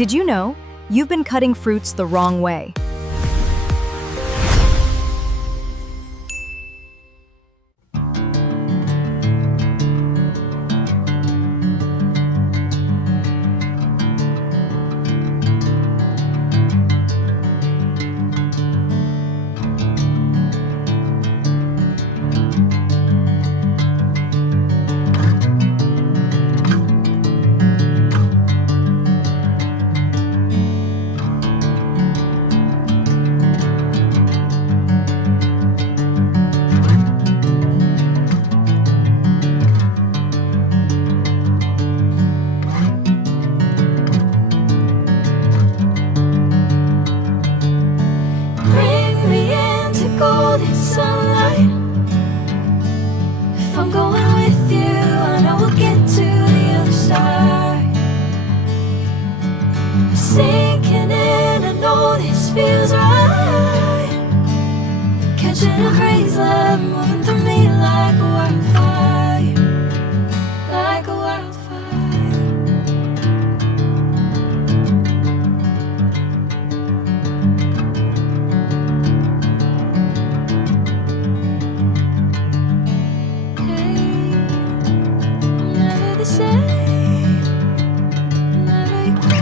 Did you know? You've been cutting fruits the wrong way. Sunlight. If I'm going with you, I know we'll get to the other side. Sinking in, I know this feels right. Catching a breeze, love moving through me like a wildfire, like a wildfire. The same, never equal.